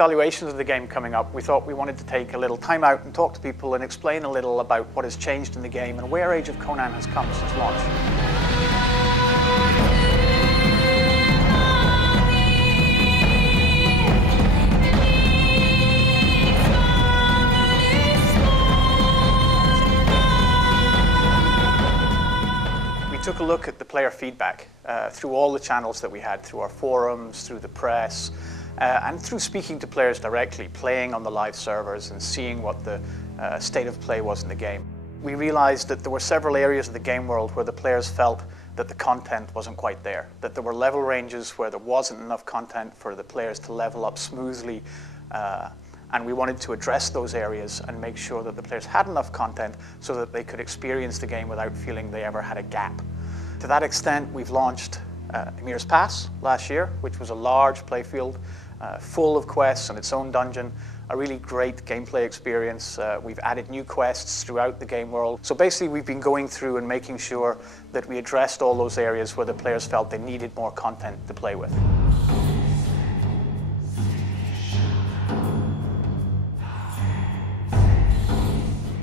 evaluations of the game coming up, we thought we wanted to take a little time out and talk to people and explain a little about what has changed in the game and where Age of Conan has come since launch. We took a look at the player feedback through all the channels that we had, through our forums, through the press, and through speaking to players directly, playing on the live servers and seeing what the state of play was in the game. We realized that there were several areas of the game world where the players felt that the content wasn't quite there, that there were level ranges where there wasn't enough content for the players to level up smoothly, and we wanted to address those areas and make sure that the players had enough content so that they could experience the game without feeling they ever had a gap. To that extent, we've launched Emir's Pass last year, which was a large playfield full of quests and its own dungeon, a really great gameplay experience. We've added new quests throughout the game world. So basically we've been going through and making sure that we addressed all those areas where the players felt they needed more content to play with.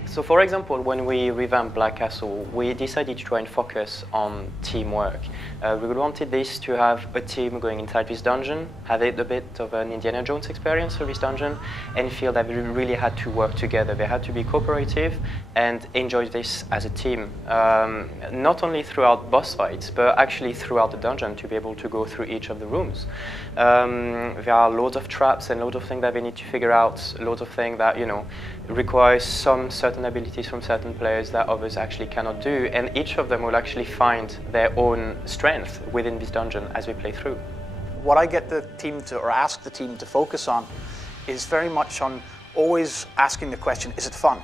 So for example, when we revamped Black Castle, we decided to try and focus on teamwork. We wanted this to have a team going inside this dungeon, have a bit of an Indiana Jones experience for this dungeon, and feel that we really had to work together. They had to be cooperative and enjoy this as a team. Not only throughout boss fights, but actually throughout the dungeon to be able to go through each of the rooms. There are loads of traps and loads of things that they need to figure out, loads of things that, requires some certain abilities from certain players that others actually cannot do, and each of them will actually find their own strength within this dungeon as we play through. What I get the team to, or ask the team to focus on, is very much on always asking the question, is it fun?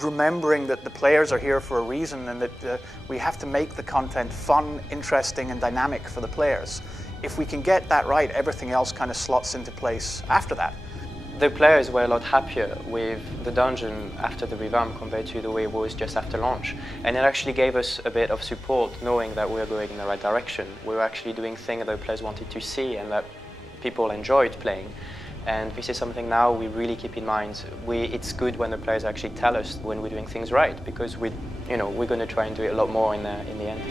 Remembering that the players are here for a reason and that we have to make the content fun, interesting and dynamic for the players. If we can get that right, everything else kind of slots into place after that. The players were a lot happier with the dungeon after the revamp compared to the way it was just after launch. And it actually gave us a bit of support knowing that we were going in the right direction. We were actually doing things that the players wanted to see and that people enjoyed playing. And this is something now we really keep in mind. It's good when the players actually tell us when we're doing things right, because we're going to try and do it a lot more in the end.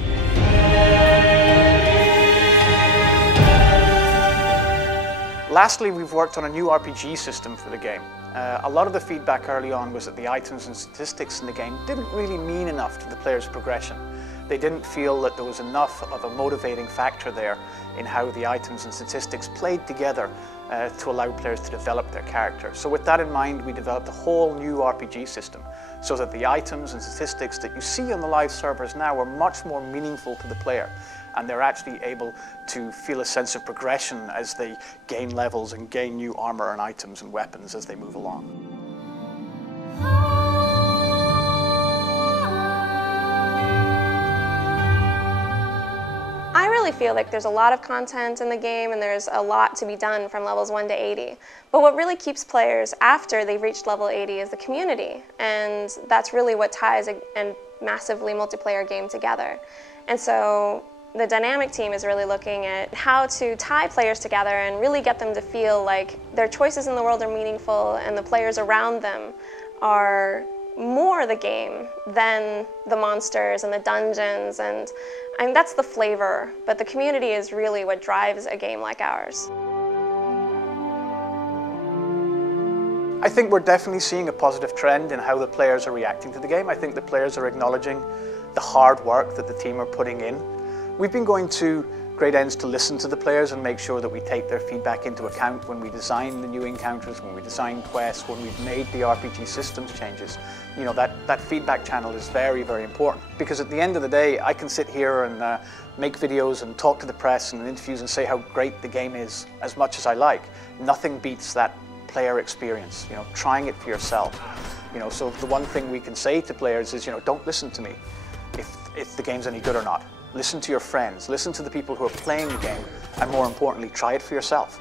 Lastly, we've worked on a new RPG system for the game. A lot of the feedback early on was that the items and statistics in the game didn't really mean enough to the players' progression. They didn't feel that there was enough of a motivating factor there in how the items and statistics played together to allow players to develop their character. So with that in mind, we developed a whole new RPG system so that the items and statistics that you see on the live servers now are much more meaningful to the player, and they're actually able to feel a sense of progression as they gain levels and gain new armor and items and weapons as they move along. I really feel like there's a lot of content in the game and there's a lot to be done from levels 1 to 80. But what really keeps players after they've reached level 80 is the community. And that's really what ties a massively multiplayer game together. And so the dynamic team is really looking at how to tie players together and really get them to feel like their choices in the world are meaningful and the players around them are more the game than the monsters and the dungeons, and that's the flavor, but the community is really what drives a game like ours. I think we're definitely seeing a positive trend in how the players are reacting to the game. I think the players are acknowledging the hard work that the team are putting in. We've been going to great ends to listen to the players and make sure that we take their feedback into account when we design the new encounters, when we design quests, when we've made the RPG systems changes. That feedback channel is very, very important, because at the end of the day, I can sit here and make videos and talk to the press and in interviews and say how great the game is as much as I like. Nothing beats that player experience, trying it for yourself. So the one thing we can say to players is, don't listen to me if the game's any good or not. Listen to your friends, listen to the people who are playing the game, and more importantly, try it for yourself.